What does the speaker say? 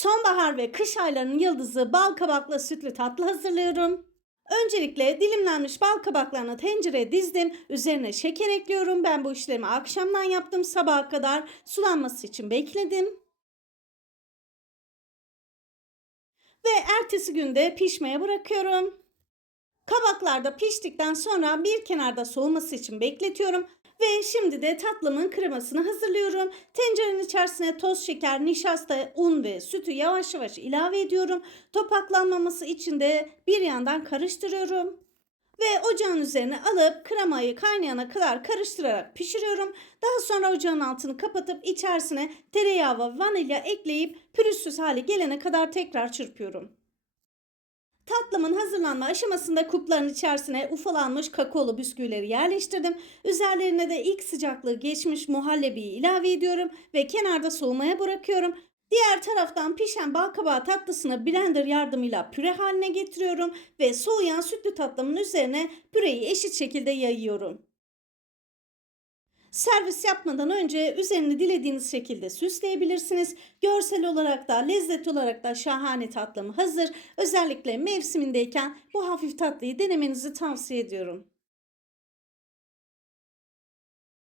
Sonbahar ve kış aylarının yıldızı bal kabakla sütlü tatlı hazırlıyorum. Öncelikle dilimlenmiş bal kabaklarını tencereye dizdim. Üzerine şeker ekliyorum. Ben bu işlemi akşamdan yaptım. Sabaha kadar sulanması için bekledim. Ve ertesi günde pişmeye bırakıyorum. Kabaklar da piştikten sonra bir kenarda soğuması için bekletiyorum. Ve şimdi de tatlımın kremasını hazırlıyorum. Tencerenin içerisine toz şeker, nişasta, un ve sütü yavaş yavaş ilave ediyorum. Topaklanmaması için de bir yandan karıştırıyorum. Ve ocağın üzerine alıp kremayı kaynayana kadar karıştırarak pişiriyorum. Daha sonra ocağın altını kapatıp içerisine tereyağı ve vanilya ekleyip pürüzsüz hale gelene kadar tekrar çırpıyorum. Tatlımın hazırlanma aşamasında kupların içerisine ufalanmış kakaolu bisküvileri yerleştirdim. Üzerlerine de ilk sıcaklığı geçmiş muhallebiyi ilave ediyorum ve kenarda soğumaya bırakıyorum. Diğer taraftan pişen balkabağı tatlısını blender yardımıyla püre haline getiriyorum ve soğuyan sütlü tatlımın üzerine püreyi eşit şekilde yayıyorum. Servis yapmadan önce üzerini dilediğiniz şekilde süsleyebilirsiniz. Görsel olarak da lezzet olarak da şahane tatlım hazır. Özellikle mevsimindeyken bu hafif tatlıyı denemenizi tavsiye ediyorum.